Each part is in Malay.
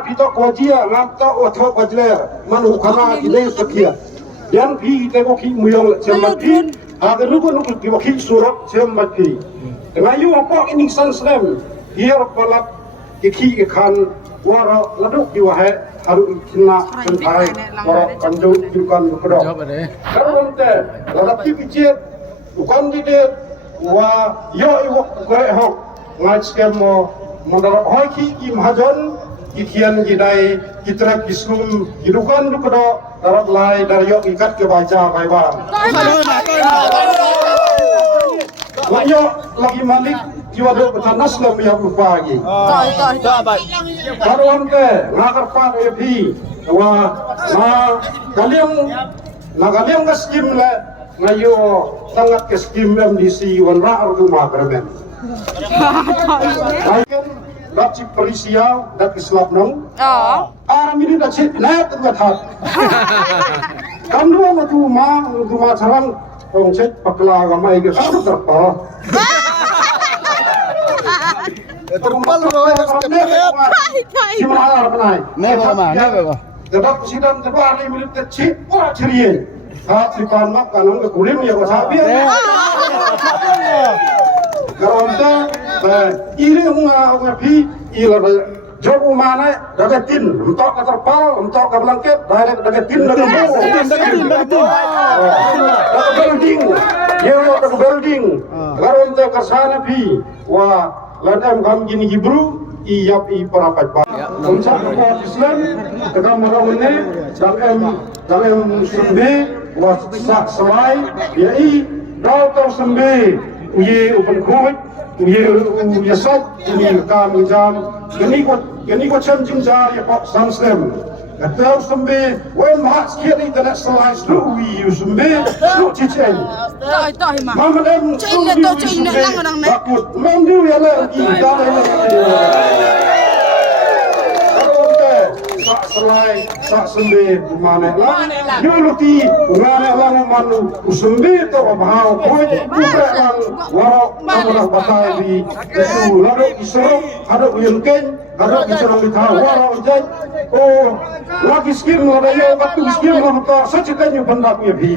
Pito kojia ngata otho kajler manu khana ide sakia yan phi te ko khi muyong chemati agar rugo nuku ki wakhi surok chemati ngayu apa ini sansrem hier palap ki khan wara laduk ki wahe haru khinna kantai wara kanjo jukan kodo karunte ladati kicet ukan dide wa yo iwok kore hok ngai skemo mandara hoi ki mahajon ikian jidai kitrak kisum hidupan dukodo darat lai dari yok ikat ke baca baiwan banyak lagi malik jiwa do betanas lam yang lupa lagi karuan ke ngakar pan epi wa na kalian ke skim le ngayo sangat ke skim MDC wan ra rumah bermen Rapsi polisial dan Islam nong. Aram ini dah cek naik tu kata. Kamu rumah sarang orang cek pakla agama ini kamu terpa. Terpa lu loh. Gimana orang naik? Never. Dapat sidang terpa ni milik cek orang ceria. Di panak kanong kekulim ya kau sabi. Karonte ini mengapi ila job mana dagatin untuk terpal untuk blanket dagatin building karonte kasana pi wa landam kam gini gibru iyap i parapat ba unsur Islam tegam marone dalam sembe wa sak sawai yai dal sembe ye open court ye sat ye kam jam gani ko chen jing ja ye pop samstem katel sembe when hats kiri the next line slow we sembe slow chichen mamadem chine to chine lang nang ne mandu ya la ki da sak sembe mana lah yuluti ngane lang manu sembe to bahau koi bukan warok amrah batai di itu lalu isro ada uyengken ada bicara kita warok jai oh lagi skim ada yo batu skim lah sacikannya benda punya bi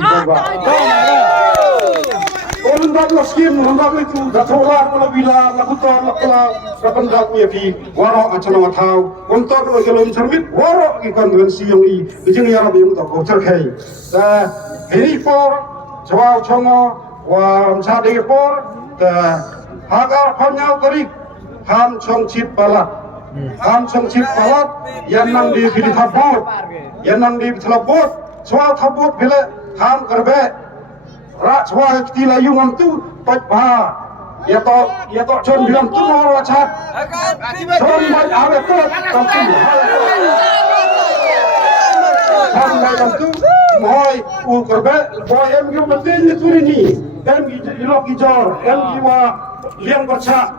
Orang dah skim, orang itu dah tholar kalau bila lakukan lakla rakan punya bi warok acara matau untuk kalau cermin warok ikan dengan siang ini bijeng ya rabbi untuk kau cerkai. Ini por jawab congo wa mcade por agar panyau terik ham chong chip balat yang nang di pilih tabut jawab tabut bila ham kerbe rak jawab kita layungan tu pajba ya to chon bilang tu mau wachat chon mai awe tu tampi chon mai tu moi u kerbe boy em yu betul ni tu ni em ilok ijor em jiwa liang bercak